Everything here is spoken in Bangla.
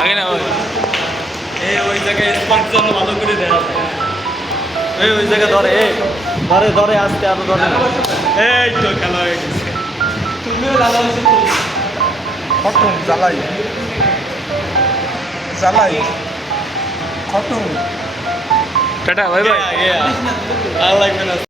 আগে না জায়গায় স্পার্ক জন্য ভালো করে দেওয়া এই ওই জায়গায় ধরে এই ধরে ধরে আসতে আরও ধরে। এই তো খেলা হয়ে গেছে। তুমিও ভালো হয়েছে তো। জ্বালাই। জ্বালাই। খটম টাটা বাই বাই। আর লাগবে না।